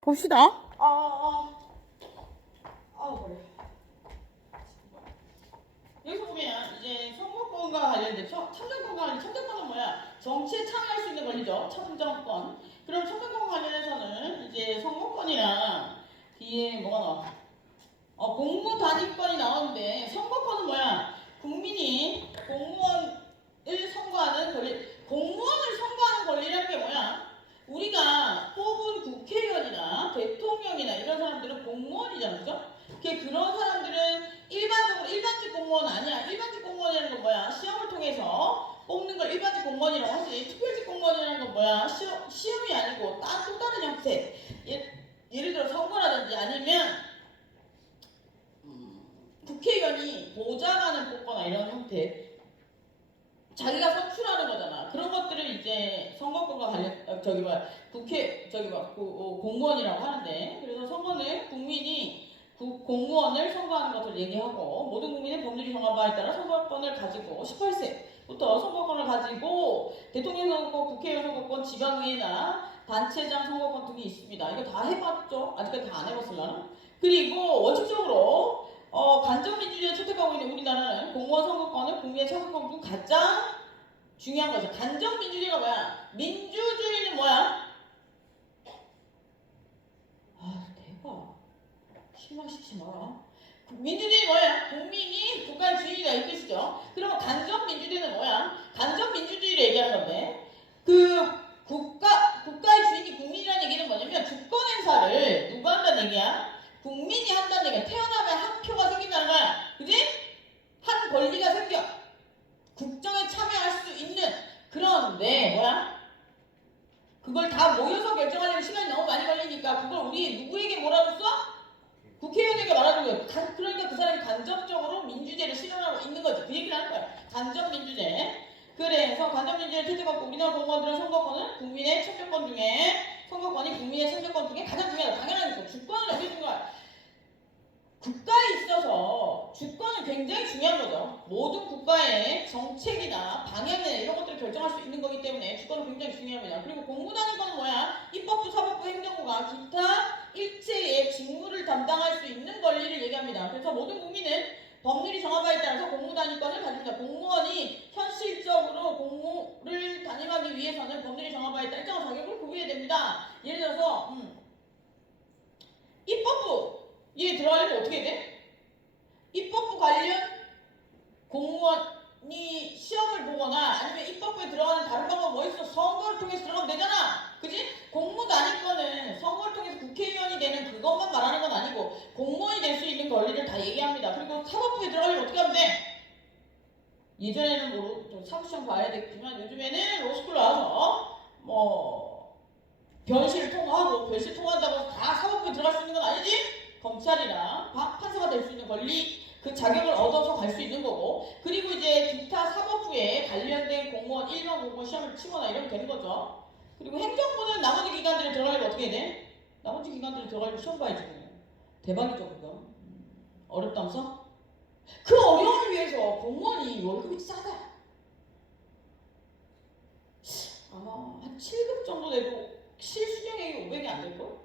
봅시다. 그래. 여기서 보면 이제 선거권과 관련된 참정권은 뭐야? 정치에 참여할 수 있는 권리죠. 참정권. 그럼 참정권과 관련해서는 이제 선거권이랑 뒤에 뭐가 나와? 공무단위권이 나오는데 선거권은 뭐야? 국민이 공무원을 선거하는 권리. 공무원을 선거하는 권리라는 게 뭐야? 우리가 뽑은 국회의원이나 대통령이나 이런 사람들은 공무원이잖아, 그죠? 그런 사람들은 일반적으로 일반직 공무원 아니야. 일반직 공무원이라는 건 뭐야? 시험을 통해서 뽑는 걸 일반직 공무원이라고 하지. 특별직 공무원이라는 건 뭐야? 시험이 아니고 또 다른 형태. 예를 들어 선거라든지 아니면 국회의원이 보좌관을 뽑거나 이런 형태. 자기가 선출하는 거잖아. 그런 것들을 이제 선거권과 관련 공무원이라고 하는데, 그래서 선거는 국민이 공무원을 선거하는 것을 얘기하고, 모든 국민은 법률이 정한 바에 따라 선거권을 가지고 18세부터 선거권을 가지고 대통령 선거권, 국회의원 선거권, 지방의회나 단체장 선거권 등이 있습니다. 이거 다 해봤죠? 아직까지 다 안 해봤을라나? 그리고 원칙적으로 간접민주주의를 채택하고 있는 우리나라는 공무원 선거권은 국민의 선거권 중 가장 중요한 거죠. 간접민주주의가 뭐야? 민주주의는 뭐야? 대박. 실망시키지 마라. 민주주의 뭐야? 국민이 국가의 주인이다 이 뜻이죠. 그럼 간접민주주의는 뭐야? 간접민주주의를 얘기하는 건데 국가의 주인이 국민이라는 얘기는 뭐냐면 주권 행사를 누가 한다는 얘기야? 국민이 한다는 얘기야. 태어나면 한 표가 생긴다는 거야. 그지? 한 권리가 생겨. 국정에 참여할 수 있는. 그런데 뭐야? 그걸 다 모여서 결정하려면 시간이 너무 많이 걸리니까 그걸 우리 누구에게 몰아줬어? 국회의원에게 말하는 거예요. 그러니까 그 사람이 간접적으로 민주제를 실현하고 있는 거지. 그 얘기를 하는 거야. 간접민주제. 그래서 간접민주제를 채택받고 우리나라 공무원들의 선거권은 국민의 참여권 중에 선거권이 국민의 참여권 중에 가장 중요하다. 당연하니까 주권을 넘겨준 거야. 국가에 있어서 주권은 굉장히 중요한 거죠. 모든 국가의 정책이나 방향이나 이런 것들을 결정할 수 있는 거기 때문에 주권은 굉장히 중요합니다. 그리고 공무단위권은 뭐야? 입법부, 사법부, 행정부가 기타 일체의 직무를 담당할 수 있는 권리를 얘기합니다. 그래서 모든 국민은 법률이 정한 바에 따라서 공무단위권을 가집니다. 공무원이 현실적으로 공무를 단임하기 위해서는 법률이 정한 바에 따라 일정한 자격을 구비해야 됩니다. 예를 들어서 입법부에 들어가려면 어떻게 돼? 입법부 관련 공무원이 시험을 보거나 아니면 입법부에 들어가는 다른 방법 뭐 있어? 선거를 통해서 들어가면 되잖아. 그지? 공무단위권은 선거를 통해서 국회의원이 되는 그것만 말하는 건 아니고 공무원이 될 수 있는 권리를 다 얘기합니다. 그리고 사법부에 들어가려면 어떻게 하면 돼? 예전에는 사무시험 봐야 됐지만 요즘에는 로스쿨 나와서 변실 통과하고 변실 통과한다고 다 사법부에 들어갈 수 있는 건 아니지? 검찰이나 판사가 될 수 있는 권리 그 자격을 얻어서 갈 수 있는 거고, 그리고 이제 기타 사법부에 관련된 공무원 일반 공무원 시험을 치거나 이러면 되는 거죠. 그리고 행정부는 나머지 기관들에 들어가려면 어떻게 해야 돼? 나머지 기관들에 들어가려면 시험 봐야지. 대박이죠 그거. 어렵다면서? 그 어려움을 위해서 공무원이 월급이 싸다. 아마 한 7급 정도 돼도 실수령액이 500이 안 될걸?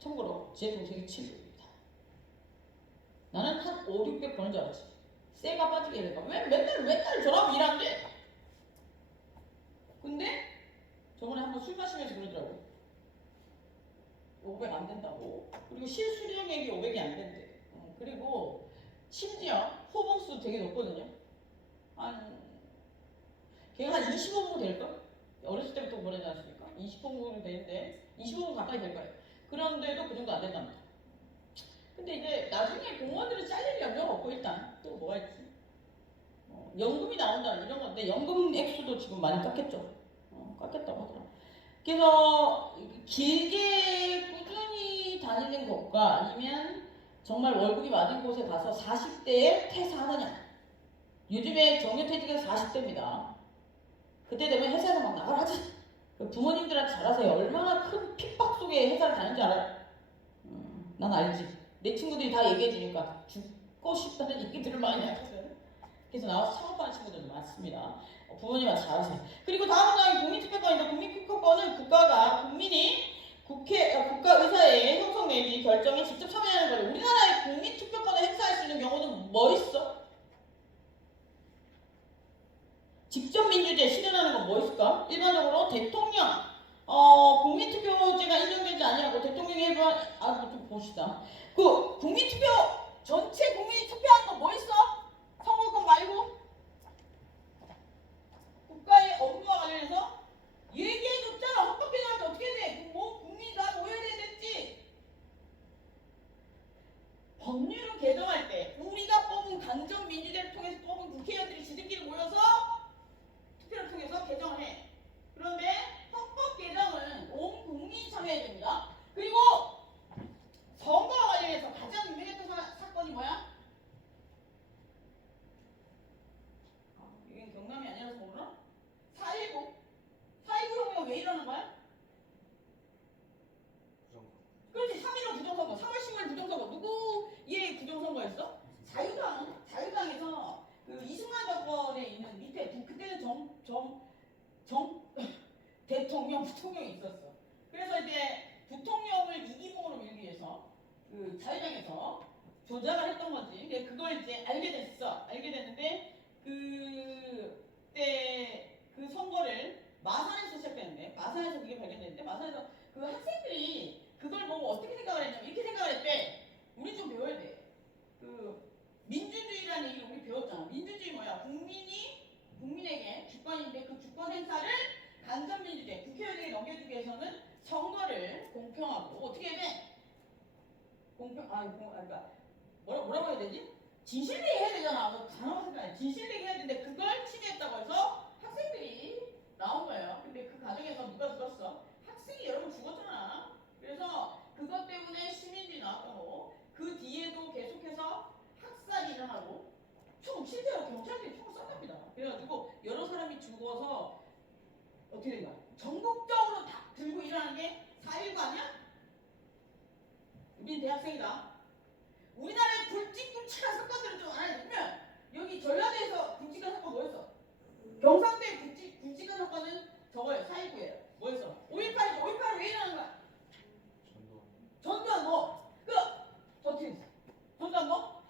참고로 제 동생이 7급입니다. 나는 한 5, 600 버는 줄 알았지. 쇠가 빠지게 되니까 맨날 저러고 일하는데. 근데 저번에 한번 술 마시면서 그러더라고. 500 안 된다고. 그리고 실수령액이 500이 안 된대. 그리고 심지어 호봉수 되게 높거든요. 걔가 한 25분 될걸? 어렸을 때부터 보내지 않았습니까? 25분 되는데 25분 가까이 될 거예요. 그런데도 그 정도 안 된답니다. 근데 이제 나중에 공무원들은 잘릴 염려가 없고 일단 또 뭐가 있지? 연금이 나온다는 이런 건데 연금 액수도 지금 많이 깎였죠. 깎였다고 하더라. 그래서 길게 꾸준히 다니는 것과 아니면 정말 월급이 많은 곳에 가서 40대에 퇴사하느냐. 요즘에 정년퇴직은 40대입니다. 그때 되면 회사에서 막 나가라지. 부모님들한테 잘하세요. 얼마나 큰 핍박 속에 회사를 다니는 줄 알아요? 난 알지. 내 친구들이 다 얘기해주니까 죽고 싶다는 얘기들을 많이 하거든. 그래서 나와서 창업하는 친구들도 많습니다. 부모님한테 잘하세요. 그리고 다음 나인 국민투표권인데 국민투표권은 국가가 국민이 국가의사의 형성 내지 결정에 직접 참여하는 거예요. 우리나라의 국민투표권을 행사할 수 있는 경우는 뭐 있어? 직접 민주제 실현하는 건 뭐 있을까? 일반적으로 대통령, 국민투표제가 인정되지 아니하고 대통령이 해봐, 좀 봅시다. 그 국민투표 전체 국민이 투표하는 건 뭐 있어? 선거권 말고 국가의 업무와 관련해서 얘기해줬잖아. 헌법개정할 때 어떻게 돼? 뭐 국민이 다 모여야 되겠지. 법률을 개정할 때 우리가 뽑은 강정민주제를 통해서 뽑은 국회의원들이 지들끼리 모여서 투표를 통해서 개정을 해. 그런데 헌법 개정은 온 국민이 참여해야 됩니다. 그리고 선거와 관련해서 가장 유명했던 사건이 뭐야? 이건 경남이 아니라서 모르나? 4.19. 4.19 혁명 왜 일어난 거야? 그렇지. 3.15 부정선거. 3월 10일 부정선거. 누구의 부정선거였어? 자유당에서 그 이승만 정권에 있는 밑에 그때는 대통령, 부통령이 있었어. 그래서 이제 부통령을 이기봉으로 밀기 위해서 그 자유당에서 조작을 했던 거지. 근데 그걸 이제 알게 됐어. 알게 됐는데 그때 그 선거를 마산에서 시작했는데, 마산에서 그게 발견됐는데, 마산에서 그 학생들이 그걸 보고 어떻게 생각을 했냐면 이렇게 생각을 했대. 우리 좀 배워야 돼. 그 민주주의라는 얘기를 우리 배웠잖아. 민주주의 뭐야? 국민에게 주권인데 그 주권 행사를 간접민주주의, 국회의원에게 넘겨주기 위해서는 선거를 공평하고 어떻게 해야 돼? 그러니까 뭐라고 해야 되지? 진실되게 해야 되잖아. 뭐 단어가 생각해. 진실되게 해야 되는데 그걸 침해했다고 해서 학생들이 나온 거예요. 근데 그 과정에서 누가 죽었어? 학생이 여러 분 죽었잖아. 그래서 그것 때문에 시민들이 나왔던 거고, 그 뒤에도 계속해서 학살이 일어나고 실제로 경찰들이 총을 쐈답니다. 그래가지고 여러 사람이 죽어서 어떻게 된가? 전국적으로 다 들고 일어나는 게 4.19 아니야? 우린 대학생이다. 우리나라의 굵직굵직한 사건들을 좀 알아내면, 여기 전라도에서 굵직한 사건 뭐였어? 경상도의 굵직한 사건은 저거예요. 4.19예요. 뭐였어? 5.18이죠. 5.18은 왜 일어나는 거야? 전두환 뭐? 전두환 뭐?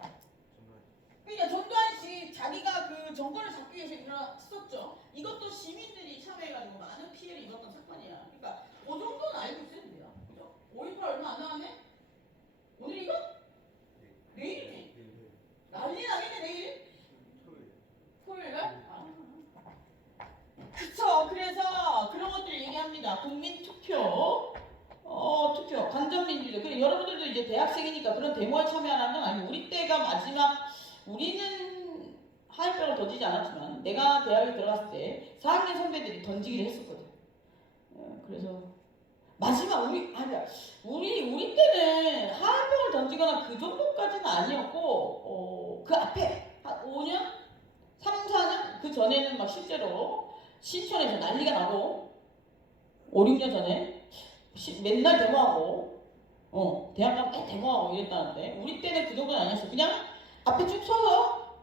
그러니까 전두환 씨 자기가 그 정권을 잡기 위해서 일어났었죠. 이것도 시민들이 참여해가지고 많은 피해를 입었던 사건이야. 그러니까 그 정도는 알고 있으면 돼요. 그죠? 5.18 얼마 안 남았네? 오늘이거? 내일이지? 난리 나겠네 내일? 토요일날? 그쵸. 그래서 그런 것들을 얘기합니다. 국민투표, 투표, 간접민주주의. 그리고 여러분들도 이제 대학생이니까 그런 데모에 참여하는 건 아니고, 우리 때가 마지막, 우리는 하얀병을 던지지 않았지만 내가 대학에 들어갔을 때 4학년 선배들이 던지기를 했었거든. 그래서 마지막 우리 때는 하얀병을 던지거나 그 정도까지는 아니었고, 그 앞에 한 5년, 3, 4년 그 전에는 막 실제로 신촌에서 난리가 나고, 5, 6년 전에 맨날 데모하고, 대학 가면 딱 데모하고 이랬다는데, 우리 때는 그 정도는 아니었어. 그냥 앞에 쭉 서서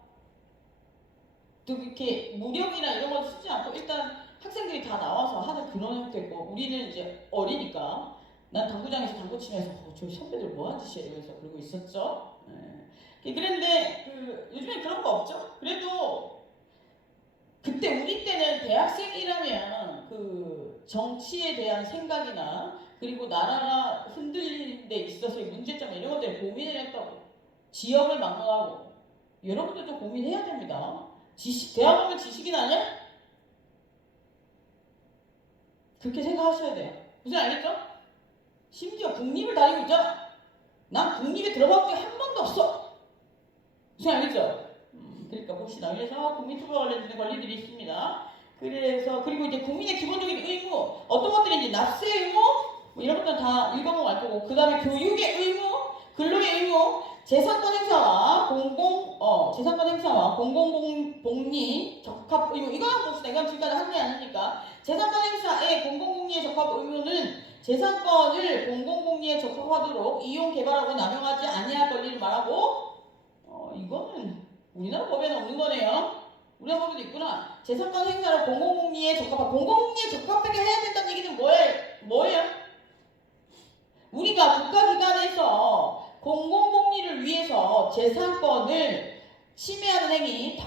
또 이렇게 무력이나 이런 거 쓰지 않고 일단 학생들이 다 나와서 하는 그런 형태고, 우리는 이제 어리니까, 난 당구장에서 당구 치면서 저 선배들 뭐하는 짓이야 이러면서 그러고 있었죠. 그런데 요즘엔 그런 거 없죠. 그래도 그때 우리 때는 대학생이라면 그 정치에 대한 생각이나 그리고 나라가 흔들리는 데 있어서의 문제점 이런 것들을 고민을 했다고. 지역을 막론하고 여러분들 좀 고민해야 됩니다. 대학 오면 지식인 아니야? 그렇게 생각하셔야 돼요. 무슨 알겠죠? 심지어 국립을 다니고 있잖아. 난 국립에 들어간 게 한 번도 없어. 무슨 알겠죠? 그러니까 봅시다. 그래서 국민투표와 관련된 권리들이 있습니다. 그리고 이제 국민의 기본적인 의무, 어떤 것들이 이제 납세 의무, 뭐 이런 것들은 다 읽어보면 알 거고, 그 다음에 교육의 의무, 근로의 의무, 재산권 행사와 공공복리 적합 의무. 이거 한번 봅시다. 이건 지금까지 한 게 아니니까. 재산권 행사의 공공복리에 적합 의무는 재산권을 공공복리에 적합하도록 이용, 개발하고 남용하지 아니할 권리를 말하고, 이거는 우리나라 법에는 없는 거네요. 우리나라 법에도 있구나. 재산권 행사를 공공복리에 적합하게 해야 된다는 얘기는 뭐예요? 우리가 국가기관에서 공공복리를 위해서 재산권을 침해하는 행위,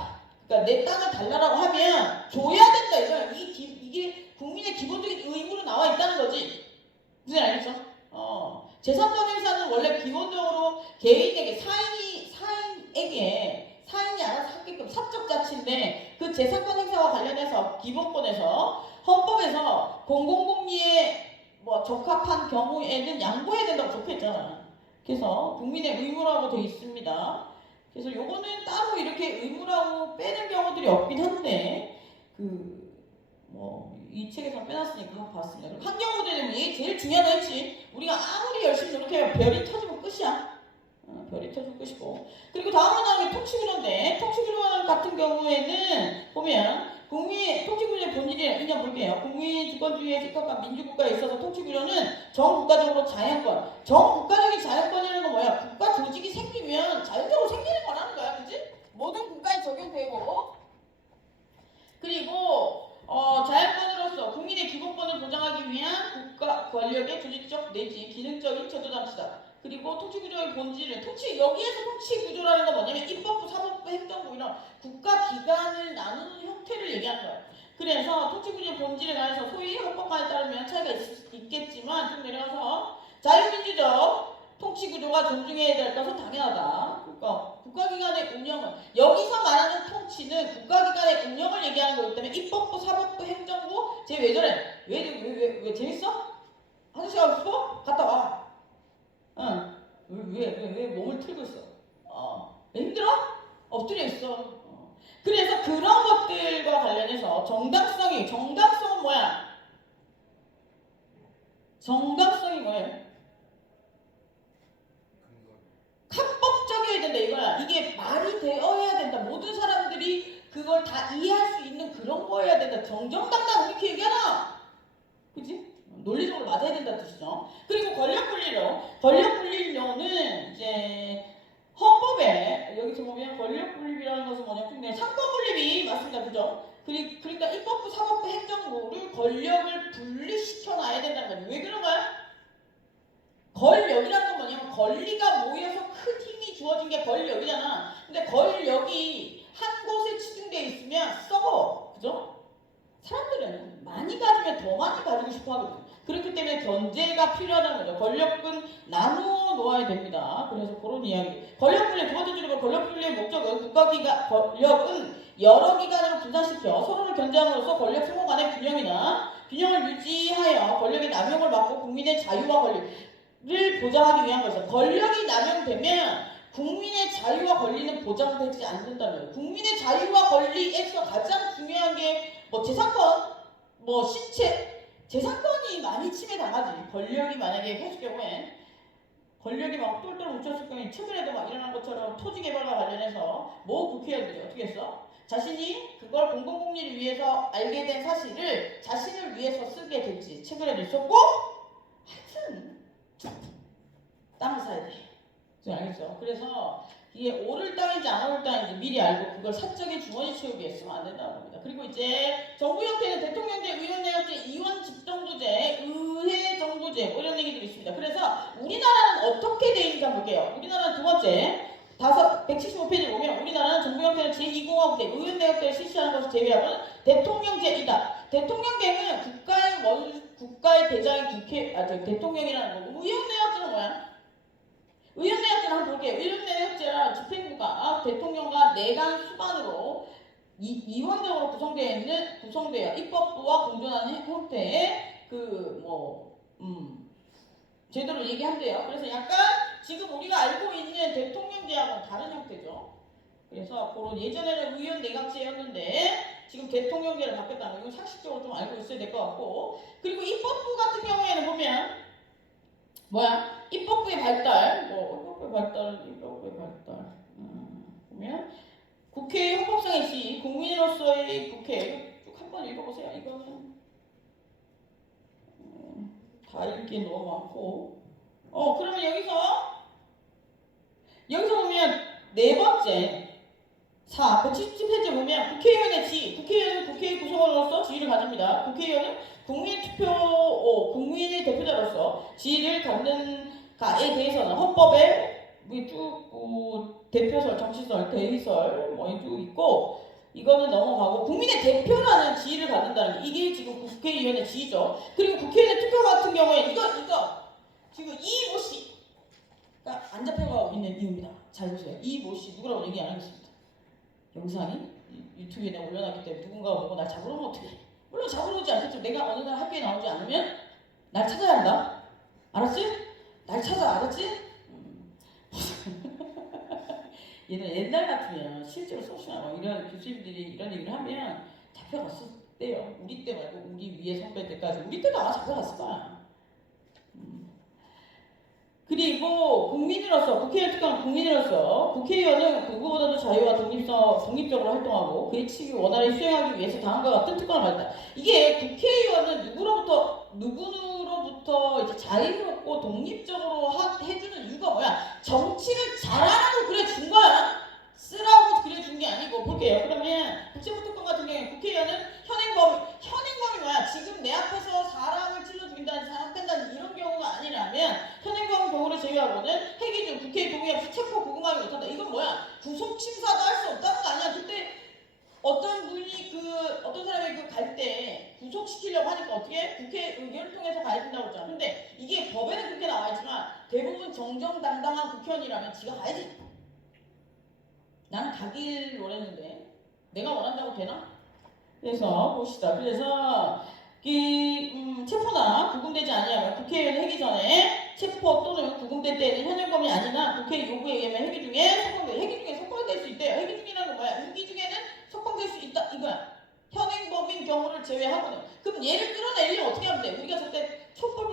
그러니까 내 땅을 달라라고 하면 줘야 된다 이거야. 이게 국민의 기본적인 의무로 나와 있다는 거지. 무슨 알겠어? 재산권 행사는 원래 기본적으로 개인에게 사인이 알아서 하게끔 사적 자치인데 그 재산권 행사와 관련해서 기본권에서 헌법에서 공공복리에 적합한 경우에는 양보해야 된다고 적혀있잖아. 그래서 국민의 의무라고 되어 있습니다. 그래서 요거는 따로 이렇게 의무라고 빼는 경우들이 없긴 한데 이 책에서 빼놨으니까 그거 봤습니다. 그리고 환경모델은 이게 제일 중요한 거 있지. 우리가 아무리 열심히 노력해도 별이 터지면 끝이야. 별이 터지면 끝이고. 그리고 다음으로 나오는 게 통치구조인데 통치구조 같은 경우에는 보면 통치구조의 본질이란 인정 볼게요. 국민 주권주의에 집합한 민주국가에 있어서 통치구조는 전국가적으로 자연권. 전국가적인 자연권이라는 건 뭐야? 국가 조직이 생기면 자연적으로 생기는 거라는 거야. 그치? 모든 국가에 적용되고. 그리고 자연권으로서 국민의 기본권을 보장하기 위한 국가 권력의 조직적 내지 기능적인 제도장치다. 그리고 통치구조의 본질은 여기에서 통치구조라는 건 뭐냐면 입법부, 사법부, 행정부 이런 국가기관을 나누는 형태를 얘기하는 거야. 그래서 통치구조의 본질에 관해서 소위 헌법관에 따르면 차이가 있겠지만 좀 내려가서 자유민주적 통치구조가 존중해야 될 것은 당연하다. 그러니까 국가기관의 운영은 여기서 말하는 통치는 국가기관의 운영을 얘기하는 거기 때문에 입법부, 사법부, 행정부 쟤 왜 저래? 왜 재밌어? 화장실 가고 싶어? 갔다 와. 응. 왜 몸을 틀고 있어? 힘들어? 엎드려 있어. 그래서 그런 것들과 관련해서 정당성은 뭐야? 정당성이 뭐예요? 합법적이어야 된다 이거야. 이게 말이 되어야 된다. 모든 사람들이 그걸 다 이해할 수 있는 그런 거여야 된다. 정정당당 이렇게 얘기하나? 그치? 논리적으로 맞아야 된다는 뜻이죠. 그리고 권력분립론은 이제 헌법에 여기서 보면 권력분립이라는 것은 뭐냐면 상권분립이 맞습니다. 그죠? 그러니까 입법부, 사법부, 행정부를 권력을 분리시켜 놔야 된다는 거죠. 왜 그런 거야? 권력이라는 건 뭐냐면 권리가 모여서 큰 힘이 주어진 게 권력이잖아. 근데 권력이 한 곳에 집중되어 있으면 썩어. 그죠? 사람들은 많이 가지면 더 많이 가지고 싶어 하거든. 그렇기 때문에 견제가 필요하다는 거죠. 권력은 나누어 놓아야 됩니다. 그래서 그런 이야기. 권력분리 두 번째 줄이고 권력분리의 목적은 권력은 여러 기관으로 분산시켜 서로를 견제함으로써 권력 상호 간의 균형을 유지하여 권력의 남용을 막고 국민의 자유와 권리를 보장하기 위한 것이죠. 권력이 남용되면 국민의 자유와 권리는 보장되지 않는다는 거예요. 국민의 자유와 권리에서 가장 중요한 게 재산권, 신체, 재산권이 많이 침해당하지. 권력이 만약에 했을 경우에 권력이 막 똘똘 뭉쳤을 경우에 최근에도 막 일어난 것처럼 토지 개발과 관련해서 국회의원들이 어떻게 했어? 자신이 그걸 공공복리를 위해서 알게 된 사실을 자신을 위해서 쓰게 될지 최근에도 있었고 하여튼 땅을 사야 돼. 알겠죠? 그래서 이게 오를 땅인지 안 오를 땅인지 미리 알고 그걸 사적인 주머니 채우기에 쓰면 안 된다고 합니다. 그리고 이제 정부 형태는 대통령제, 의원내각제, 의원 집정부제, 의회 정부제 이런 얘기들이 있습니다. 그래서 우리나라는 어떻게 돼 있는지 한번 볼게요. 우리나라는 두 번째 175페이지 보면 우리나라는 정부 형태는 제2공화국 때 의원내각제를 실시하는 것을 제외하고는 대통령제이다. 대통령제는 국가의 대장이 대통령이라는 거고 의원내각제는 뭐야? 의원내각제를 한번 볼게요. 의원내각제란 집행부가 대통령과 내각 수반으로 이원적으로 구성되어 입법부와 공존하는 형태의 제도를 얘기한대요. 그래서 약간 지금 우리가 알고 있는 대통령제하고는 다른 형태죠. 그래서 그런 예전에는 의원내각제였는데 지금 대통령제를 바뀌었다는 거 이건 상식적으로 좀 알고 있어야 될 것 같고 그리고 입법부 같은 경우에는 보면 입법부의 발달, 보면 국회의 헌법상의 시, 국민으로서의 국회, 쭉 한번 읽어보세요. 이거는 다 읽기 너무 많고, 그러면 여기서 보면 네 번째, 177페이지 보면 국회의원은 국회의 구성원으로서 지위를 가집니다. 국회의원은 국민의 대표자로서 지위를 갖는 대해서는 헌법에 쭉 대표설, 정치설, 대의설 쭉 있고 이거는 넘어가고 국민의 대표라는 지위를 갖는다는 게 이게 지금 국회의원의 지위죠. 그리고 국회의원의 투표 같은 경우에 이거 지금 이모 씨가 안 잡혀가고 있는 이유입니다. 잘 보세요. 이모 씨 누구라고 얘기 안 하겠습니다. 영상이 유튜브에 내가 올려놨기 때문에 누군가가 보고 날 잡으러 오면 어떡해. 물론 잡으러 오지 않겠죠. 내가 어느 날 학교에 나오지 않으면 날 찾아야 한다. 알았지? 날 찾아. 알았지? 얘는 옛날 같으면 실제로 소시나 이런 교수님들이 이런 얘기를 하면 잡혀갔을 때요. 우리 때 말고 우리 위에 선배 때까지 우리 때도 아마 잡혀갔을 거야. 그리고 국민으로서 국회의원 특강 국민으로서 국회의원은 누구보다도 자유와 독립적으로 활동하고 그의 측이 원활히 수행하기 위해서 다음과 같은 특권을 가진다. 이게 국회의원은 누구로부터 이제 자유롭고 독립적으로 해주는 이유가 뭐야? 정치를 잘하라고 그래 준 거야. 쓰라고 그래 준 게 아니고 볼게요. 그러면 국제부특권 같은 경우에 국회의원은 현행범이 뭐야? 지금 내 앞에서 사람을 찔러 죽인다는 사람 뺀다는 이런 경우가 아니라면 현행범 경우를 제외하고는 회기 중 국회의 동의 없이 체포 구금하지 못한다. 이건 뭐야? 구속 심사도 할 수 없다는 거 아니야? 그때 어떤 사람이 갈 때 구속시키려고 하니까 어떻게 국회 의결을 통해서 가야 된다고 했잖아. 근데 이게 법에는 그렇게 나와 있지만 대부분 정정당당한 국회의원이라면 지가 가야지. 나는 가길 원했는데 내가 원한다고 되나? 그래서 봅시다. 그래서 체포나 구금되지 아니하면 국회의원 회기 전에 체포 또는 구금될 때는 현행범이 아니나 국회 요구에 의하면 회기 중에 석방될 수 있대요. 회기 중이라는 건 뭐야? 유기 중에는 석방될 수 있다 이거야. 현행범인 경우를 제외하고는. 그럼 얘를 끌어내려면 어떻게 하면 돼? 우리가 저때 촛불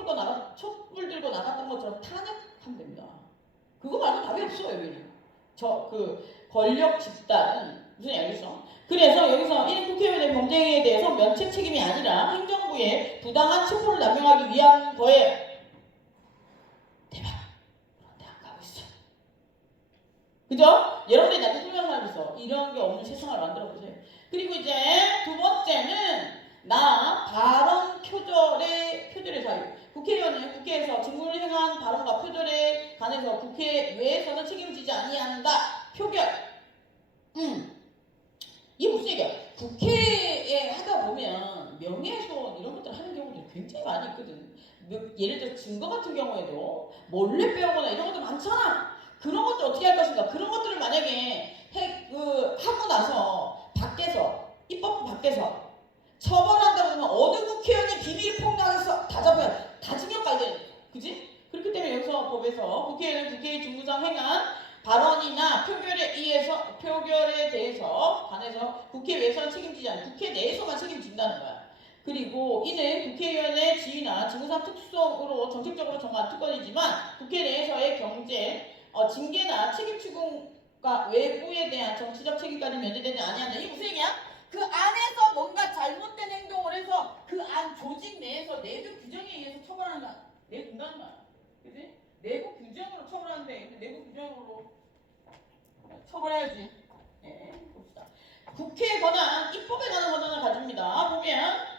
들고 나갔던 것처럼 탄핵하면 됩니다. 그거 말고 답이 없어요. 여기는. 권력 집단은 무슨 알겠어? 그래서 여기서 1인 국회의원의 범죄에 대해서 면책 책임이 아니라 행정부의 부당한 체포를 남용하기 위한 거예요. 대박. 그런데 안 가고 있어. 그죠? 여러분들이 나한테 설명하면서 이런 게 없는 세상을 만들어 보세요. 그리고 이제 두 번째는 발언 표절의 자유. 국회의원은 국회에서 직무를 행한 발언과 표절에 관해서 국회외에서는 책임을 지지 아니한다. 표결. 이게 무슨 얘기야? 국회에 하다 보면 명예훼손 이런 것들 하는 경우들이 굉장히 많이 있거든. 예를 들어 증거 같은 경우에도 몰래 빼오거나 이런 것들 많잖아. 그런 것들 어떻게 할 것인가? 그런 것들을 만약에 하고 나서 입법부 밖에서 처벌한다고 하면 어느 국회의원이 비밀 폭로해서 다 잡아야 다 징역 가야 되는 거야. 그지? 그렇기 때문에 여기서 법에서 국회의원은 국회의 직무상 행한 발언이나 표결에 대해서 관해서 국회외에서는 책임지지 않고 국회 내에서만 책임진다는 거야. 그리고 이는 국회의원의 지위나 직무상 특성으로 정책적으로 정한 특권이지만 국회 내에서의 징계나 책임 추궁과 외부에 대한 정치적 책임까지 면제되지 아니한다. 이게 무슨 얘기야? 그 안에서 뭔가 잘못된 행동을 해서 그 안 조직 내에서 내부 규정에 의해서 처벌하는 거야. 내둔다는 거야. 그지? 내부 규정으로 처벌하는데 내부 규정으로 처벌해야지. 네, 봅시다. 국회의 권한, 입법에 관한 권한을 가집니다. 보면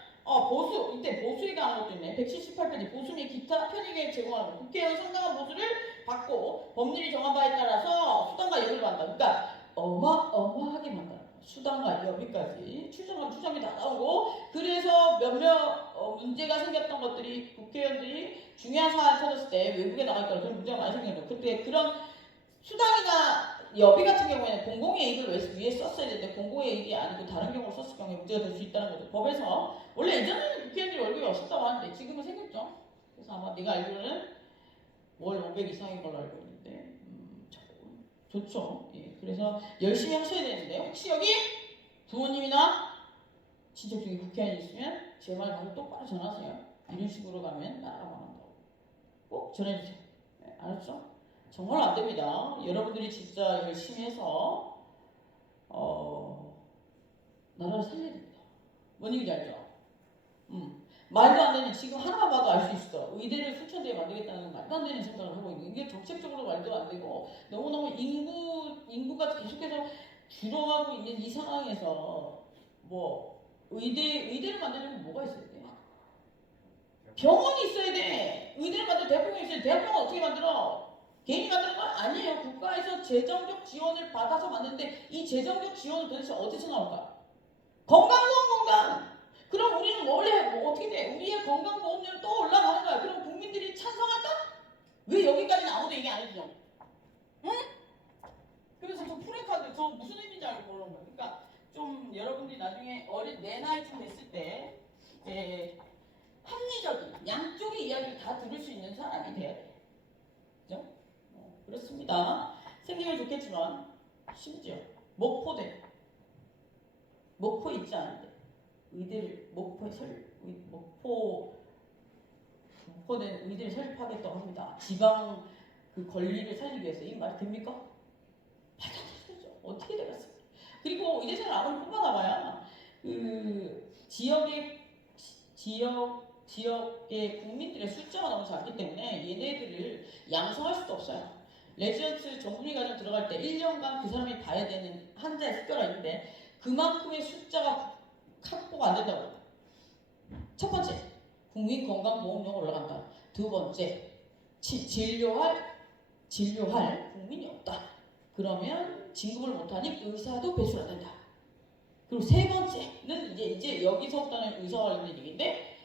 이때 보수가 하는 것도 있네. 178페이지 보수 및 기타 편익에 제공하는 것. 국회의원 상당한 보수를 받고 법률이 정한 바에 따라서 수당과 여비를 받는다. 그러니까 어마어마하게 받는다. 수당과 여비까지 추정이 다 나오고 그래서 몇몇 문제가 생겼던 것들이 국회의원들이 중요한 사안을 터졌을 때 외국에 나가니까 그런 문제가 많이 생겼죠. 그때 그런 수당이나 여비 같은 경우에는 공공의 이익을 위해 썼어야 되는데 공공의 이익이 아니고 다른 경우로 썼을 경우에 문제가 될 수 있다는 거죠. 법에서 원래 예전에는 국회의원들이 월급이 없었다고 하는데 지금은 생겼죠. 그래서 아마 내가 알기로는 월 500 이상인 걸로 알고 있는데 좋죠. 예, 그래서 열심히 하셔야 되는데 혹시 여기 부모님이나 친척 중에 국회의원이 있으면 제 말 가서 똑바로 전하세요. 이런 식으로 가면 나라가 망한다고 꼭 전해주세요. 네, 알았죠? 정말 안 됩니다. 여러분들이 진짜 열심히 해서 나라를 살려야 됩니다. 뭔 얘기인지 알죠? 말도 안 되는 지금 하나만 봐도 알 수 있어. 의대를 순천대에 만들겠다는 말도 안 되는 생각을 하고 있는 이게 정책적으로 말도 안 되고 너무너무 인구가 계속해서 줄어가고 있는 이 상황에서 뭐 의대를 만들려면 뭐가 있어야 돼? 병원이 있어야 돼. 의대를 만들 대학병원이 있어야 돼. 대학병원 어떻게 만들어? 개인이 만드는 건 아니에요. 국가에서 재정적 지원을 받아서 만드는데 이 재정적 지원은 도대체 어디서 나올까? 건강보험공단. 그럼 우리는 뭐 어떻게 돼? 우리의 건강보험료는 또 올라가는 거야. 그럼 국민들이 찬성할까? 왜 여기까지는 아무도 얘기 안 해주죠? 응? 그래서 저 프레카드 저 무슨 의미인지 알고 그러는 거예요. 그러니까 좀 여러분들이 나중에 내 나이쯤 됐을 때 이제 합리적인 양쪽의 이야기를 다 들을 수 있는 사람이 돼야 돼. 그죠? 그렇습니다. 생기면 좋겠지만 심지어 목포대 목포에 있지 않은데 의대를 목포는 의대를 설립하겠다고 합니다. 지방 그 권리를 살리기 위해서. 이 말이 됩니까? 말도 안 되는 거죠. 어떻게 되겠습니까? 그리고 의대생을 아무리 뽑아나봐야 그 지역의 국민들의 숫자가 너무 작기 때문에 얘네들을 양성할 수도 없어요. 레지던트 전문의 과정 들어갈 때 1년간 그 사람이 봐야 되는 환자의 숫자가 있는데 그만큼의 숫자가 확보가 안 된다고. 첫 번째, 국민건강보험료가 올라간다. 두 번째, 진료할 국민이 없다. 그러면 진급을 못하니 의사도 배출 안 된다. 그리고 세 번째는 이제 여기서부터는 의사와 관련된 얘기인데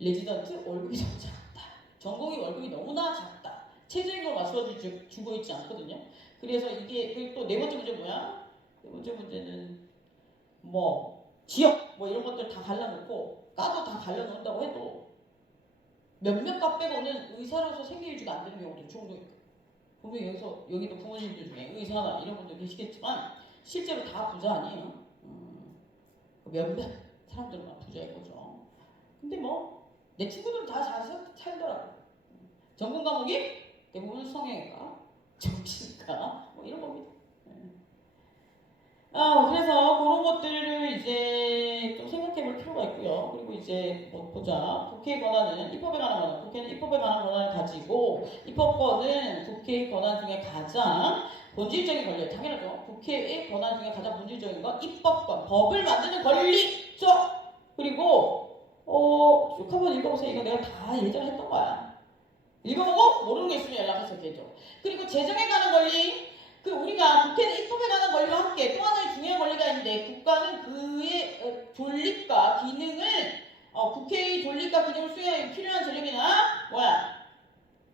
레지던트 월급이 너무 작다. 전공의 월급이 너무나 작다. 최저임금을 맞춰주고 있지 않거든요. 그래서 이게 또 네 번째 문제 뭐야? 네 번째 문제는 뭐 지역 뭐 이런 것들 다 갈라놓고 과도 다 갈라놓는다고 해도 몇몇 과 빼고는 의사로서 생계유지가 안 되는 경우도 종종 있고 분명히 여기도 부모님들 중에 의사나 이런 분들 계시겠지만 실제로 다 부자 아니에요. 몇몇 사람들만 부자인 거죠. 근데 뭐 내 친구들은 다 잘 살더라고. 전공 과목이 대부분 성형외과, 정신과 뭐 이런 겁니다. 그래서 그런 것들을 이제 좀 생각해 볼 필요가 있고요. 그리고 이제 뭐 보자. 국회의 권한은 입법에 관한 권한. 국회는 입법에 관한 권한을 가지고 입법권은 국회의 권한 중에 가장 본질적인 권리. 당연하죠. 국회의 권한 중에 가장 본질적인 건 입법권, 법을 만드는 권리죠. 그리고 쭉 한번 읽어보세요. 이거 내가 다 예전에 했던 거야. 읽어보고 모르는 게 있으면 연락해서 얘기해줘. 그리고 재정에 관한 권리. 우리가 국회는 입법에 관한 권리와 함께 또 하나의 중요한 권리가 있는데 국가는 그의 존립과 기능을 국회의 존립과 기능을 수행하기 필요한 재력이나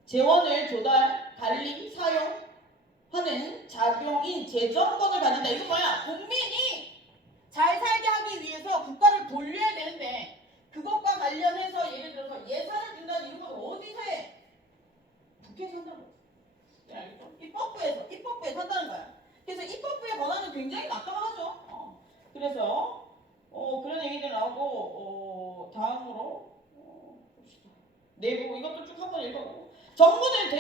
재원을 조달, 관리, 사용하는 자병인 재정권을 가진다. 이거 국민이 잘 살게 하기 위해서 국가를 돌려야 되는데 그것과 관련해서 예를 들어서 예산을 준다는 이런 건 어디서 해? 국회에서 한다는 거죠. 네, 알겠죠? 입법부에서 한다는 거야. 그래서 입법부의 권한은 굉장히 막강하죠. 그래서 그런 얘기들 나오고 다음으로 봅시다. 내부 이것도 쭉 한번 읽어보고 정부는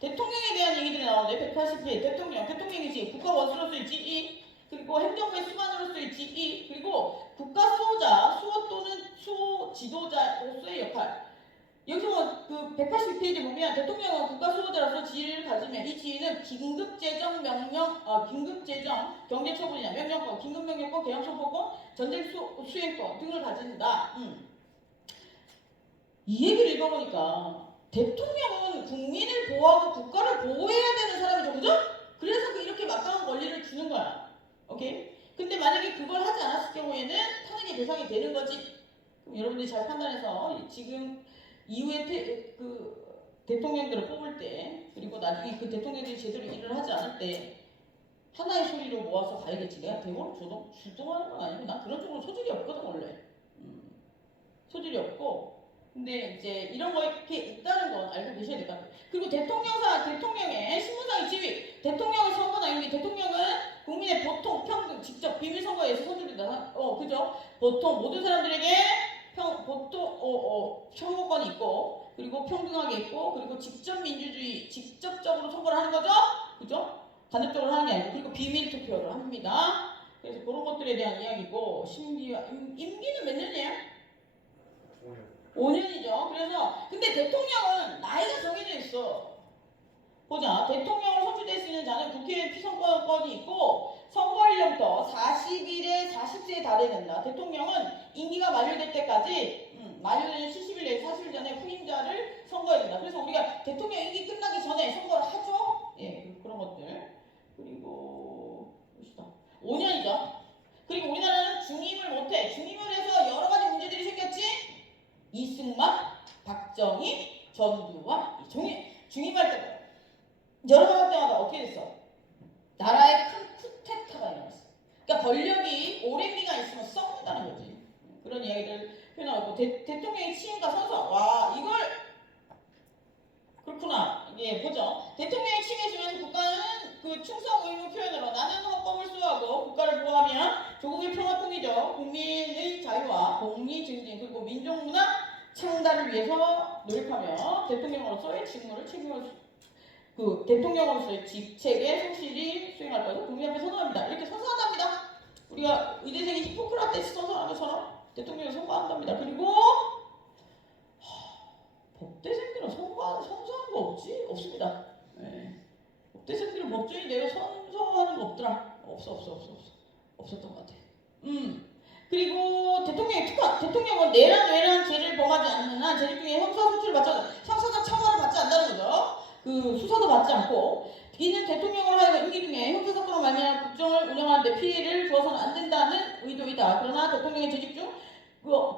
대통령에 대한 얘기들이 나오는데 180페이지 대통령이지 국가 원수로서의 지위 그리고 행정부의 수반으로서의 지위 그리고 국가 수호 또는 수호 지도자로서의 역할. 여기서 그 180페이지 보면 대통령은 국가 수호자로서 지위를 가지면 이 지위는 긴급재정, 경제처분이나 명령권, 긴급명령권, 개헌청구권, 전쟁수행권 등을 가진다. 이 얘기를 읽어보니까 대통령은 국민을 보호하고 국가를 보호해야 되는 사람이죠. 그죠? 그래서 이렇게 막강한 권리를 주는 거야. 오케이? 근데 만약에 그걸 하지 않았을 경우에는 탄핵의 대상이 되는 거지. 그럼 여러분들이 잘 판단해서 지금 이후에 대통령들을 뽑을 때 그리고 나중에 그 대통령들이 제대로 일을 하지 않을 때 하나의 소리로 모아서 가야겠지. 내가 대본을 주동하는 건 아니고 난 그런 쪽으로 소질이 없거든 원래. 소질이 없고 근데 이제 이런 거 이렇게 있다는 건 알고 계셔야 될 것 같아요. 그리고 대통령의 신분상의 지위 대통령의 선거나 이런 게 대통령은 국민의 보통 평등 직접 비밀선거에서 선출된다. 그죠? 보통 모든 사람들에게 선거권이 있고 그리고 평등하게 있고 그리고 직접적으로 선거를 하는 거죠. 그죠? 간접적으로 하는 게 아니고 그리고 비밀 투표를 합니다. 그래서 그런 것들에 대한 이야기고 임기는 몇 년이에요? 5년이죠. 그래서 근데 대통령은 나이가 정해져 있어. 보자. 대통령을 선출될 수 있는 자는 국회의원 피선거권이 있고 선거일로부터 40일에 40세에 달해야 된다. 대통령은 임기가 만료될 때까지 만료되는 70일 일주일 내 사실 전에 후임자를 선거해야 된다. 그래서 우리가 대통령 임기 끝나기 전에 선거를 하죠. 예, 그런 것들. 그리고 봅시다. 5년이죠. 그리고 우리나라는 중임을 못해. 중임을 해서 여러 가지 문제들이 생겼지. 이승만, 박정희, 전두환 중임할 때 여러 번 할 때마다 어떻게 됐어? 나라에 큰 쿠데타가 일어났어. 그러니까 권력이 오랜 기간 있으면 썩는다는 거지. 그런 이야기들 표현하고 대통령의 치행과 선서. 와 이걸 그렇구나. 이게 보죠. 대통령이 침해주면 국가는 그 충성 의무 표현으로 나는 헌법을 수호하고 국가를 보호하며 조국의 평화 통일적 국민의 자유와 공리 증진 그리고 민족 문화 창달을 위해서 노력하며 대통령으로서의 직무를 그 대통령으로서의 직책에 성실히 수행할 것을 국민 앞에 선언합니다. 이렇게 선서한답니다. 우리가 의대생이 히포크라테스 선서하는 것처럼 대통령이 선거한답니다. 그리고 법대생들은 선서하는 거 없습니다. 네. 법대생들은 법조인이 내가 선서하는 거 없더라. 없었던 것 같아. 그리고 대통령의 특권. 대통령은 내란, 외란 죄를 범하지 않는 한 죄질 중에 형사소추를 형사적 처벌을 받지 않는다는 거죠. 그 수사도 받지 않고 이는 대통령을 하여금 임기 중에 형사사건으로 말미암아 국정을 운영하는 데 피해를 주어서는 안 된다는 의도이다. 그러나 대통령의 재직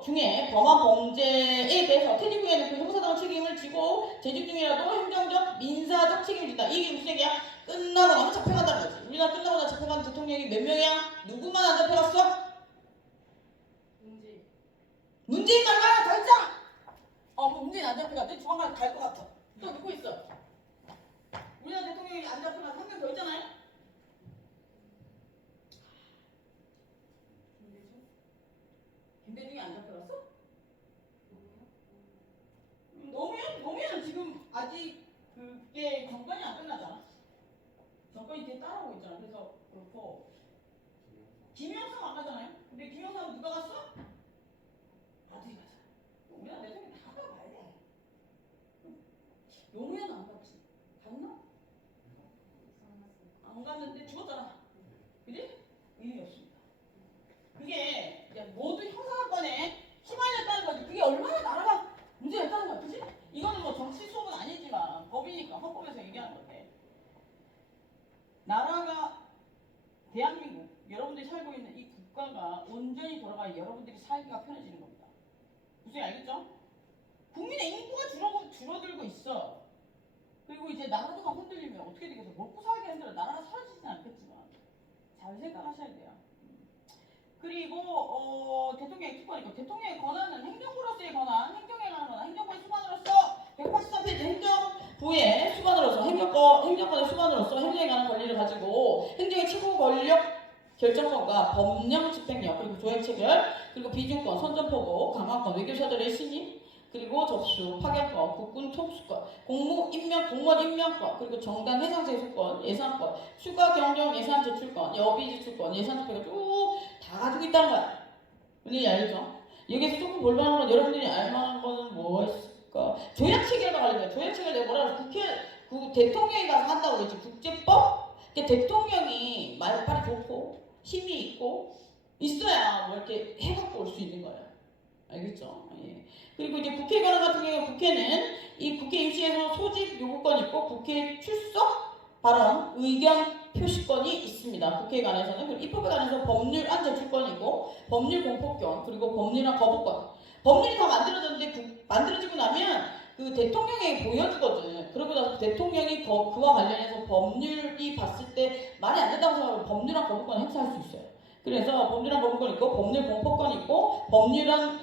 중에 범한 범죄에 대해서 퇴직 후에는 그 형사적 책임을 지고 재직 중이라도 행정적, 민사적 책임을 진다. 이게 무슨 얘기야? 끝나고 나면 잡혀간다는 거지. 우리나라 끝나고 나면 잡혀간 대통령이 몇 명이야? 누구만 안 잡혀갔어? 문재인 말고 더 있잖아. 문재인 안 잡혀갔대. 조만간 갈 것 같아. 또 누구 있어? 우리나라 대통령이 안 잡혀간 한 명 더 있잖아요. 김대중이 안 잡혀갔어? 노무현 지금 아직 그게 정권이 안 끝나잖아. 정권이 뒤에 따라오고 있잖아. 그래서 그렇고 김영삼 안 가잖아요. 근데 김영삼은 누가 갔어? 아들이 가잖아. 우리나라 대통령 다 가봐야 돼. 노무현은 안 갔지. 갔나? 안 갔는데 죽었잖아. 그지? 의미 없습니다. 그게 모두 형사사건에 휘말렸다는 거지. 그게 얼마나 나라가 문제가 있다는 거야. 그지? 이거는 뭐 정치 수업은 아니지만 법이니까 헌법에서 얘기하는 건데 나라가 대한민국 여러분들이 살고 있는 이 국가가 온전히 돌아가야 여러분들이 살기가 편해지는 겁니다. 무슨 알겠죠? 국민의 인구가 줄어들고 있어. 그리고 이제 나라도 막 흔들리면 어떻게 되겠어? 먹고 살기 힘들어. 나라가 사라지진 않겠지만 잘 생각하셔야 돼요. 그리고 대통령의 특권이고 대통령의 권한은 행정부로서의 권한, 행정에 관한 권한, 행정부의 수반으로서 183페이지 행정부의 수반으로서 행정권의 수반으로서 행정에 관한 권리를 가지고 행정의 최고 권력 결정권과 법령 집행력 그리고 조약 체결 그리고 비준권, 선전포고, 강화권, 외교사들의 신임 그리고 접수, 파견권, 국군 통수권, 공무원 임명권, 그리고 정당 해상 제소권, 예산권, 추가 경정 예산 제출권, 여비 제출권, 예산 집행권 쭉 다 가지고 있다는 거야. 뭔지 알겠죠? 여기서 조금 볼만한 건 여러분들이 알만한 거는 뭐가 있을까? 조약 체결과 관련된 조약 체결 내가 뭐라 그래? 대통령이 가서 한다고 그랬지. 국제법? 대통령이 말빨이 좋고 힘이 있고 있어야 뭐 이렇게 해갖고 올 수 있는 거예요. 알겠죠? 예. 그리고 이제 국회 관한 같은 경우 국회는 이 국회 임시에서 소집 요구권이 있고 국회 출석 발언 의견 표시권이 있습니다. 국회에 관해서는 그리고 입법에 관해서 법률안 제출권이고 법률 공포권 그리고 법률안 거부권. 법률이 다 만들어지고 나면 그 대통령에게 보여주거든. 그러고 나서 대통령이 그와 관련해서 법률이 봤을 때 말이 안 된다고 생각하면 법률안 거부권 행사할 수 있어요. 그래서 법률안 거부권 있고 법률 공포권 있고 법률안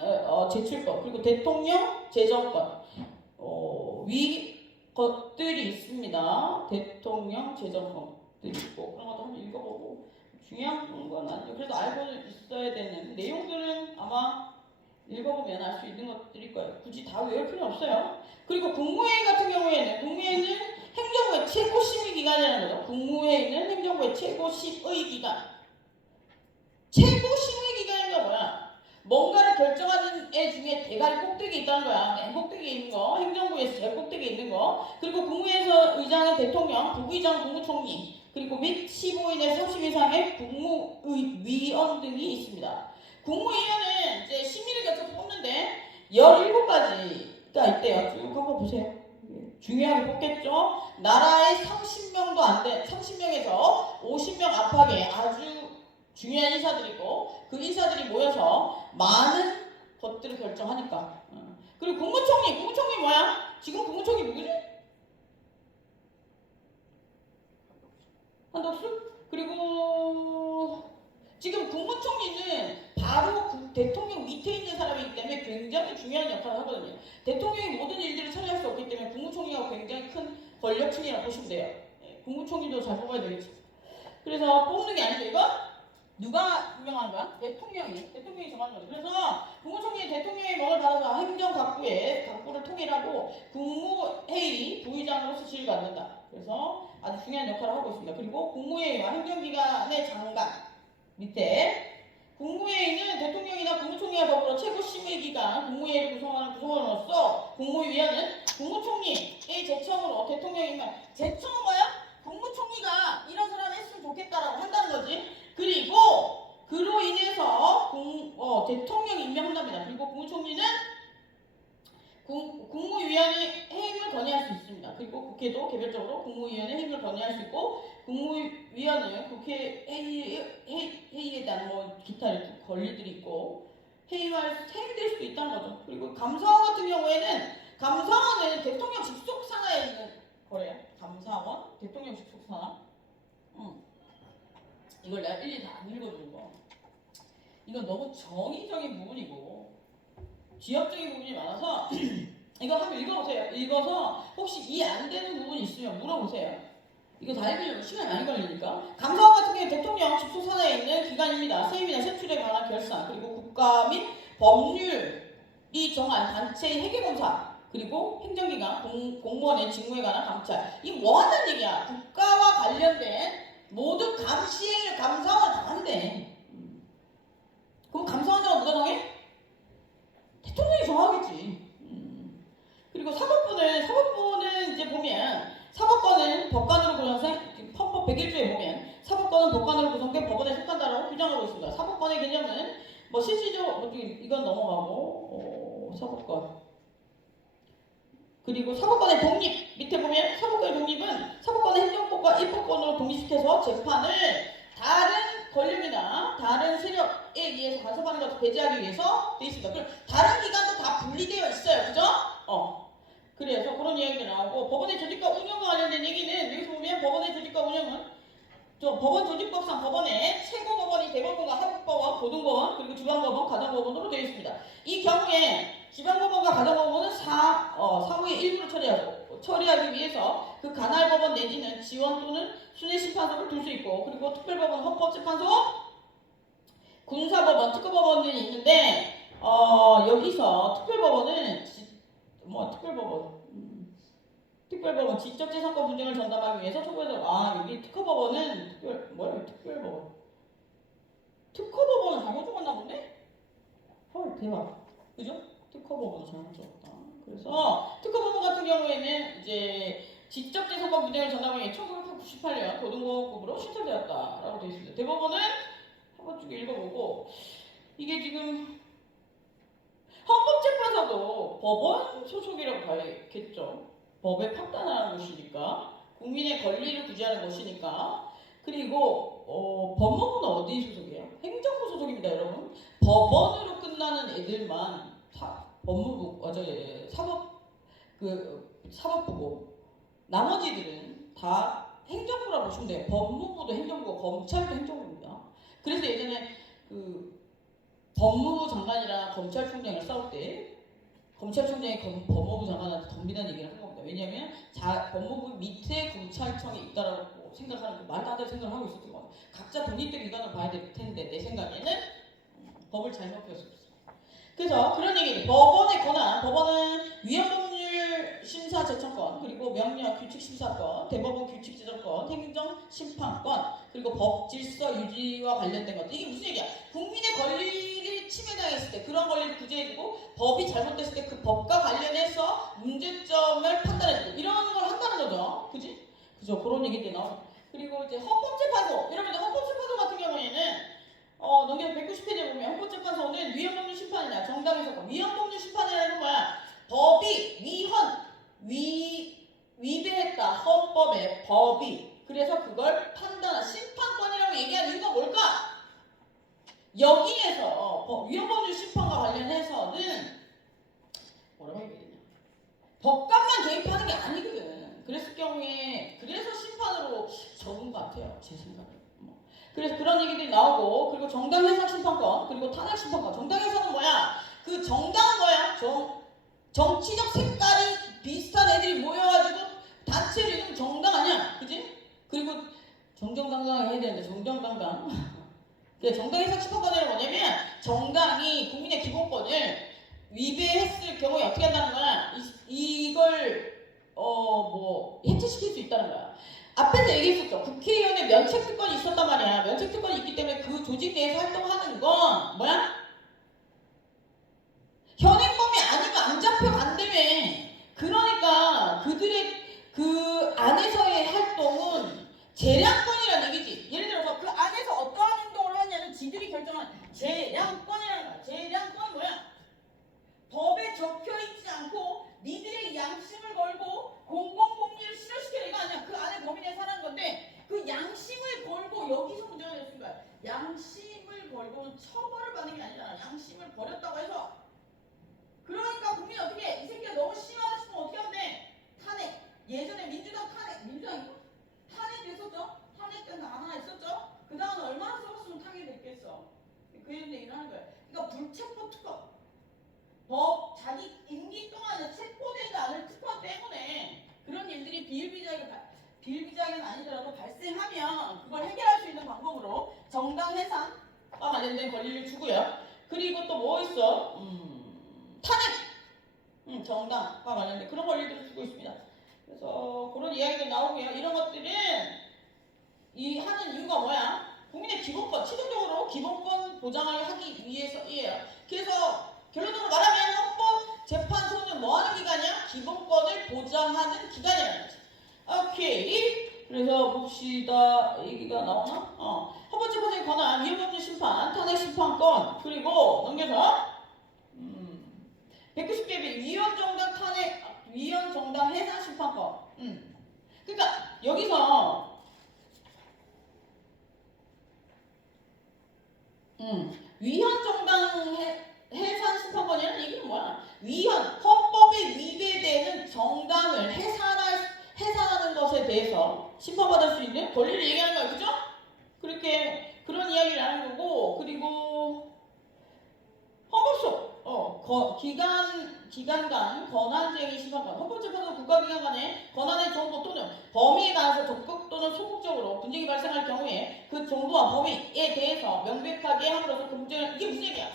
제출권 그리고 대통령 재정권 위 것들이 있습니다. 대통령 재정권들이 있고 그런 것도 한번 읽어보고 중요한 건 아니죠. 그래도 알고 있어야 되는 내용들은 아마 읽어보면 알 수 있는 것들일 거예요. 굳이 다 외울 필요는 없어요. 그리고 국무회의 같은 경우에는 국무회의는 행정부의 최고 심의 기관이라는 거죠. 국무회의는 행정부의 최고 심의 기관. 최고 심의 기관인 게 뭐야? 뭔가를 결정하는 애 중에 대가리 꼭대기에 있다는 거야. 맨 꼭대기에 있는 거, 행정부에서 제일 꼭대기에 있는 거. 그리고 국무회의에서 의장은 대통령, 부의장 국무총리, 그리고 및 15인의 30 이상의 국무위원 등이 있습니다. 국무위원은 이제 심의를 거쳐서 뽑는데 17가지가 있대요. 쭉 한번 보세요. 중요하게 뽑겠죠. 나라의 30명도 안 돼, 30명에서 50명 안팎의 아주 중요한 인사들이고 그 인사들이 모여서 많은 것들을 결정하니까. 그리고 국무총리 뭐야? 지금 국무총리 누구지? 한덕수? 그리고 지금 국무총리는 바로 대통령 밑에 있는 사람이기 때문에 굉장히 중요한 역할을 하거든요. 대통령이 모든 일들을 처리할 수 없기 때문에 국무총리가 굉장히 큰 권력층이라고 보시면 돼요. 국무총리도 잘 뽑아야 되겠죠. 그래서 뽑는 게 아니고 이거 누가 임명하는 거야? 대통령이 정하는 거죠. 그래서 국무총리 대통령의 명을 받아서 행정각부를 통일하고 국무회의 부의장으로서 지위를 갖는다. 그래서 아주 중요한 역할을 하고 있습니다. 그리고 국무회의와 행정기관의 장관 밑에 국무회의는 대통령이나 국무총리와 더불어 최고심의기관 국무회의를 구성하는 구성원으로서 국무위원은 국무총리의 제청으로 대통령이면 제청은 뭐야? 국무총리가 이런 사람 했으면 좋겠다라고 한다는 거지. 그리고 그로 인해서 대통령이 임명한답니다. 그리고 국무총리는 국무위원회 해임을 건의할 수 있습니다. 그리고 국회도 개별적으로 국무위원회 해임을 건의할 수 있고 국무위원은 국회 회의에 대한 기타 권리들이 있고 해임될 수도 있다는 거죠. 그리고 감사원 같은 경우에는 감사원은 대통령 직속 산하에 있는 거래요. 감사원, 대통령 직속 산하. 이걸 내가 일일이 다 안 읽어준 거. 이건 너무 정의적인 부분이고 지역적인 부분이 많아서 이거 한번 읽어보세요. 읽어서 혹시 이해 안 되는 부분이 있으면 물어보세요. 이거 다 읽으려면 시간이 많이 걸리니까. 감사원 같은 경우에 대통령 직속 산하에 있는 기관입니다. 세입이나 세출에 관한 결산 그리고 국가 및 법률이 정한 단체의 회계검사 그리고 행정기관 공무원의 직무에 관한 감찰. 이게 뭐 한다는 얘기야? 국가와 관련된 모든 감시행위를 감사원은 다 한대. 그럼 감사원장은 누가 정해? 대통령이 정하겠지. 그리고 사법부는 이제 보면 사법권은 법관으로 구성된 헌법 101조에 보면 사법권은 법관으로 구성된 법원에 속한다라고 규정하고 있습니다. 사법권의 개념은 실질적으로 이건 넘어가고 사법권 그리고 사법권의 독립 밑에 보면 사법권의 독립은 사법권의 행정권과 입법권으로 독립시켜서 재판을 다른 권력이나 다른 세력에 의해서 간섭하는 것을 배제하기 위해서 되어 있습니다. 그럼 다른 기관도 다 분리되어 있어요. 그죠? 그래서 그런 이야기가 나오고 법원의 조직과 운영과 관련된 얘기는 여기서 보면 법원의 조직과 운영은 법원 조직법상 법원의 최고법원이 대법원과 하급법원, 고등법원, 그리고 지방법원, 가정법원으로 되어 있습니다. 이 경우에 지방법원과 가정법원은 사후의 일부를 처리하기 위해서 그 관할법원 내지는 지원 또는 순회심판소를 둘 수 있고 그리고 특별법원, 헌법재판소, 군사법원, 특허법원이 있는데 여기서 특별법원 지적재산권 분쟁을 전담하기 위해서 초구해서 여기 특허법원은 특허법원은 잘못 적었나 본데? 헐 대박 그죠? 특허법원은 잘못 적었다. 그래서 특허법원 같은 경우에는 이제 지적재산권 분쟁을 전담하기 위해 1998년 고등법원급으로 신설되었다라고 되어 있습니다. 대법원은 한번 쭉 읽어보고 이게 지금 헌법재판소도 법원 소속이라고 봐야겠죠. 법에 판단하는 곳이니까 국민의 권리를 구제하는 곳이니까. 그리고 법무부는 어디 소속이에요? 행정부 소속입니다, 여러분. 법원으로 끝나는 애들만 법무부 사법부고 나머지들은 다 행정부라고 보시면 돼요. 법무부도 행정부고 검찰도 행정부입니다. 그래서 예전에 법무부 장관이랑 검찰총장을 싸울 때 검찰총장이 법무부 장관한테 덤비는 얘기를 한 겁니다. 왜냐하면 법무부 밑에 검찰청이 있다라고 생각하는 말도 안 되는 생각을 하고 있었던 거예요. 각자 독립된 기관을 봐야 될 텐데 내 생각에는 법을 잘못 배웠습니다. 그래서 그런 얘기들 법원의 권한, 법원은 위헌법률 심사 제청권, 그리고 명령 규칙 심사권, 대법원 규칙 제정권, 행정 심판권, 그리고 법 질서 유지와 관련된 것들. 이게 무슨 얘기야? 국민의 권리를 침해당했을 때 그런 권리를 구제해주고 법이 잘못됐을 때 그 법과 관련해서 문제점을 판단해주고 이런 걸 한다는 거죠. 그지? 그죠? 그런 얘기들이 나오죠. 그리고 이제 헌법재판소, 여러분들 헌법재판소 같은 경우에는 넘겨서 190페이지에 보면 헌법재판소는 위헌법률 심판이나 정당해석 위헌법률 심판이라는 건 뭐야? 법이 위배했다. 헌법에 법이. 그래서 그걸 판단한 심판권이라고 얘기하는 이유가 뭘까? 여기에서 위헌법률 심판과 관련해서는 뭐라고 얘기했냐? 법관만 개입하는 게 아니거든. 그랬을 경우에 그래서 심판으로 적은 것 같아요. 제 생각에. 그래서 그런 얘기들이 나오고 그리고 정당 해석 심판권 그리고 탄핵 심판권. 정당 해석은 뭐야? 그 정당은 뭐야? 정치적 색깔이 비슷한 애들이 모여가지고 단체를 이루면 정당 아니야? 그지? 그리고 정정당당하게 해야 되는데 정정당당. 정당 해석 심판권은 뭐냐면 정당이 국민의 기본권을 위배했을 경우에 어떻게 한다는 거야? 이걸 해체시킬 수 있다는 거야. 앞에서 얘기했었죠. 국회의원의 면책특권이 있었단 말이야. 면책특권이 있기 때문에 그 조직 내에서 활동하는 건 뭐야? 현행범이 아니면 안 잡혀간다며. 그러니까 그들의 그 안에서의 활동은 재량권이라는 얘기지. 예를 들어서 그 안에서 어떠한 행동을 하냐는 지들이 결정한 재량권이라는 거야. 재량권 뭐야? 법에 적혀있지 않고 니들의 양심을 걸고 공공복리를 실현시키는 이거 아니야. 그 안에 범위 내에 사는 건데 그 양심을 걸고 여기서 문제가 될 수 있는 거야. 양심을 걸고는 처벌을 받는 게 아니잖아. 양심을 버렸다고 해서. 그러니까 국민이 어떻게 해? 이 새끼가 너무 심하다 싶으면 어떻게 하는데? 탄핵. 예전에 민주당 됐었죠? 탄핵된 당 하나 있었죠? 그 당은 얼마나 썩었으면 탄핵이 됐겠어. 그 얘기를 하는 거야. 그러니까 불체포 특허. 자기 임기 동안에 체포되지 않을 특허 때문에 그런 일들이 비일비재하게는 아니더라도 발생하면 그걸 해결할 수 있는 방법으로 정당 해산과 관련된 권리를 주고요. 그리고 또 뭐 있어? 탄핵! 정당과 관련된 그런 권리들을 주고 있습니다. 그래서 그런 이야기가 나오고요. 이런 것들은 하는 이유가 뭐야? 국민의 기본권, 최종적으로 기본권 보장을 하기 위해서이에요. 그래서 결론적으로 말하면 헌법재판소는 뭐하는 기관이야? 기본권을 보장하는 기관이라는 거지. 오케이. 그래서 봅시다. 얘기가 나오나? 헌법재판소의 권한, 위헌법률 심판, 탄핵 심판권, 그리고 넘겨서 190개비 위헌정당 탄핵, 위헌정당 해산 심판권. 그러니까 여기서 위헌정당 해산 심판권이라는 얘기는 뭐야? 헌법에 위배되는 정당을 해산하는 것에 대해서 심판받을 수 있는 권리를 얘기하는 거야, 그죠? 그렇게 그런 이야기를 하는 거고, 그리고 헌법소 기관 간 권한쟁의 심판권. 헌법재판소 국가기관 간의 권한의 정도 또는 범위에 관해서 적극 또는 소극적으로 분쟁이 발생할 경우에 그 정도와 범위에 대해서 명백하게 함으로써 그 문제는 이게 무슨 얘기야?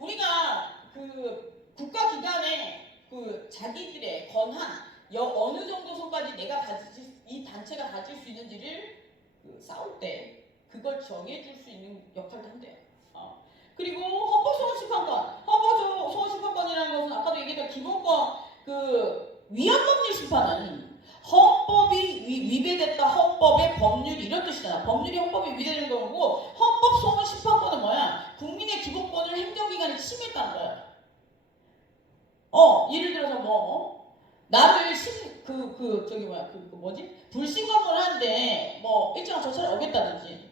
우리가 그 국가기관의 그 자기들의 권한 어느 정도 선까지 이 단체가 가질 수 있는지를 싸울 때 그걸 정해줄 수 있는 역할도 한대요. 그리고 헌법소원심판권. 헌법소원심판권이라는 것은 아까도 얘기했던 기본권 위헌법률 심판은 헌법이 위배됐다. 헌법의 법률이 이런 뜻이잖아. 법률이 헌법이 위배되는 거고 헌법소원심판권은 뭐야? 국민의 기본권을 행정기관이 침해했다는 거야. 예를 들어서 나를 불신검문을 하는데 일정한 절차를 어겼다든지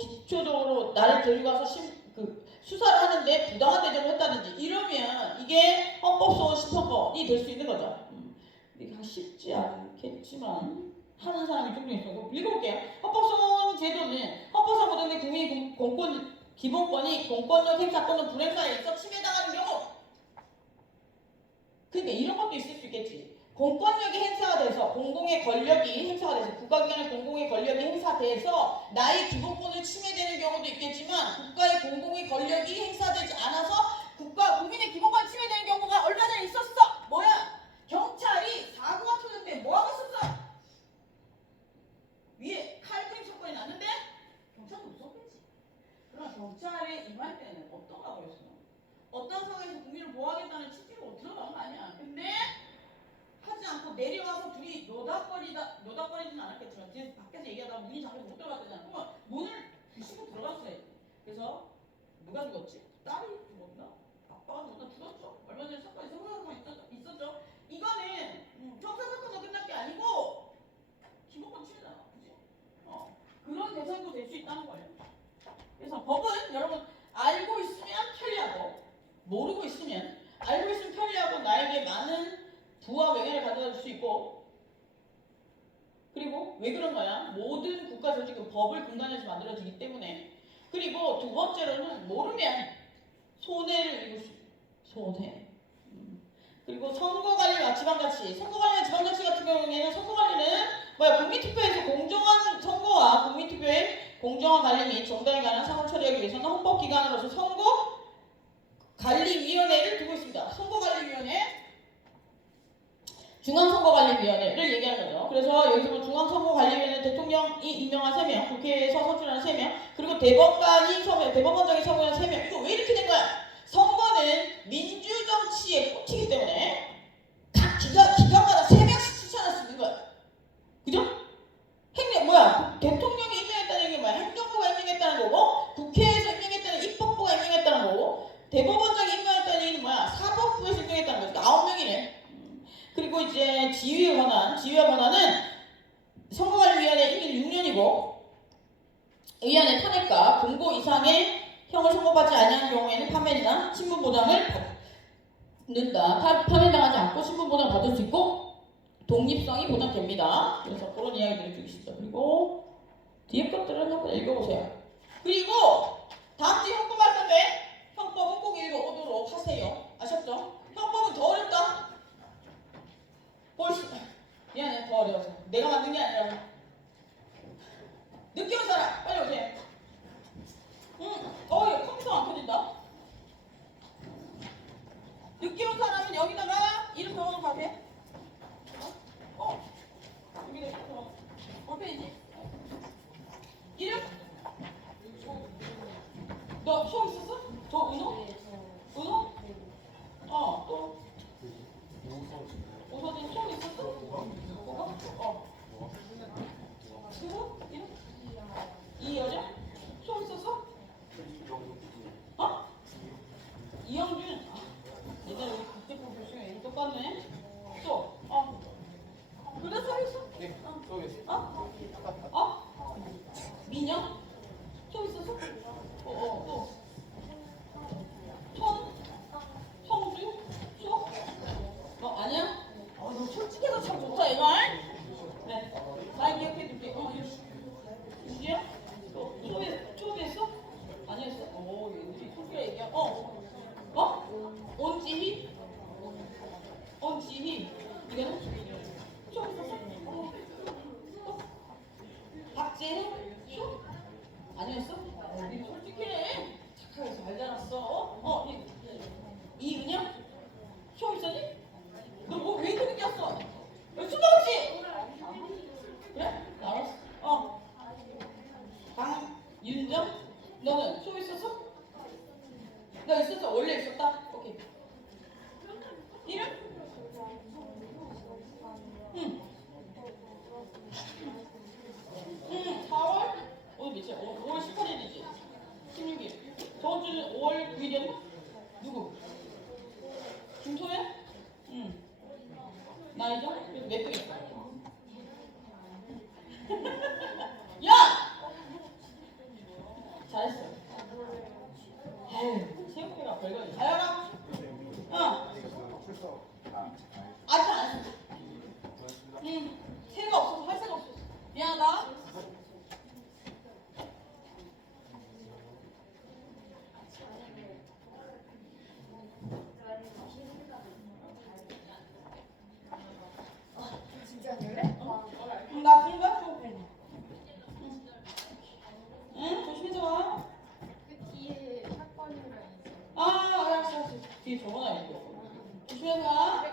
기초적으로 나를 데리고 가서 수사를 하는데 부당한 대접을 했다든지 이러면 이게 헌법소원 심판권이 될 수 있는 거죠. 이게 쉽지 않겠지만 하는 사람이 종종 있어서 읽어볼게요. 헌법소원 제도는 헌법상 보장된 국민의 기본권이 공권력 행사 또는 불행사에 있어 침해당하는 경우. 그러니까 이런 것도 있을 수 있겠지. 공권력이 행사가 돼서 공공의 권력이 행사가 돼서 국가기관의 공공의 권력이 행사돼서 나의 기본권을 침해되는 경우도 있겠지만 국가의 공공의 권력이 행사되지 않아서 국민의 기본권이 침해되는 경우가 얼마 전에 있었어. 뭐야? 경찰이 사고가 터졌는데 뭐하고 있었어? 위에 칼부림 사건이 났는데 경찰도 무섭겠지. 그러나 경찰에 임할 때는 어떤가 보였어? 어떤 상황에서 국민을 보호하겠다는 취지로 들어간 거 아니야. 근데 하지 않고 내려와서 둘이 노닥거리지는 않았겠지만 뒤에서 밖에서 얘기하다가 문이 잠겨서 못 들어갔잖아. 그러면 문을 부수고 들어갔어요. 누가 죽었지? 딸이 죽었나? 아빠가 죽었죠. 얼마 전에 사건이 있었죠. 이거는 형사 사건으로 끝날 게 아니고 기본권 침해잖아, 그지? 그런 대상도 될 수 있다는 거예요. 그래서 법은 여러분 알고 있으면 편리하고 모르고 있으면 알고 있으면 편리하고 나에게 많은 부와 명예를 가져다 줄 수 있고 그리고 왜 그런 거야? 모든 국가 조직은 법을 근간해서 만들어지기 때문에 그리고 두 번째로는 모르면 손해를 입을 수 있어요. 손해. 그리고 선거관리 지방자치. 선거관리나 지방자치 같은 경우에는 선거관리는 국민투표에서 공정한 선거와 국민투표의 공정한 관리 및 정당에 관한 사항을 처리하기 위해서는 헌법기관으로서 선거관리위원회를 두고 있습니다. 선거관리위원회, 중앙선거관리위원회를 얘기하는 거죠. 그래서 여기서 뭐 중앙선거관리위원회 대통령이 임명한 3명, 국회에서 선출한 3명, 그리고 대법원장이 서명한 3명. 이거 왜 이렇게 된 거야? 선거는 민주정치의 꽃이기 때문에 각 기관마다 3명씩 추천할 수 있는 거야. 그죠? 대통령이 임명했다는 게 뭐야? 행정부가 임명했다는 거고, 국회에서 임명했다는 입법부가 임명했다는 거고, 대법원장이 임명했다는 얘기는 뭐야? 사법부에서 임명했다는 거지. 9명이네. 그리고 이제 지휘와 권한은 선거관리위원회 임기는 6년이고, 의원의 탄핵과 공고 이상의 형을 선고받지 아니한 경우에는 파면이나 신분보장을 받는다. 파면당하지 않고 신분보장을 받을 수 있고 독립성이 보장됩니다. 그래서 그런 이야기들을 주기 싶다. 그리고 뒤에 것들은 한번 읽어보세요. 그리고 다음 주에 형법 할 건데 형법은 꼭 읽어보도록 하세요. 아셨죠? 형법은 더 어렵다. 미안해, 더 어려워서. 내가 만든 게 아니라. 늦게 온 사람 빨리 오세요. 이거 컴퓨터 안 켜진다. 늦게 온 사람은 여기다가 이름 적어놓고 가세요. 여기다 적어. 페이지. 이름? 너 수업 있었어? 저 은호? 은호? 또? 오서진 수업 있었어? 뭐가? 누구? 이름? 이여자? 수업 있었어? 이영준. 얘들 우리 국제법 교수가 얘기 똑같네. 또. 그래서 했어? 네, 저기 있어. 민영? 또 있었어? 또. 성주? 수업? 아니야? 너 솔직해서 참 좋다, 얘가. 네. 잘 기억해둘게. 윤지야? 또 수업했어? 아니었어? 얘들이 소피가 얘기야. 온지희? 이거는? 수업했었어? 박재혜? 수업? 아니었어? 니 솔직해. 착하게 잘 자랐어. 이은영? 수업 있었니? 너 뭐 왜 이렇게 늦게 왔어? 왜 술 먹었지? 그래? 알았어. 강윤정? 너는 수업 있었어? 너 있었어? 원래 있었다? 오케이. 이름? 응. 4월? 오늘 며칠? 5월 18일이지? 16일. 저번 주는 5월 9일이었나? 누구? 김소연? 응. 나이죠? 그래서 냅두겠다. 야! 잘했어. 시험회가 별거야. 자연아. 아직 안 했어. 새가 없어서 할 새가 없었어. 미안하다. 진짜 할래? 나 그런 거야? 조심해서 와. 그 뒤에 사건이랑 있어. 알았어. 뒤에 적어놔야지. 조심해서 와.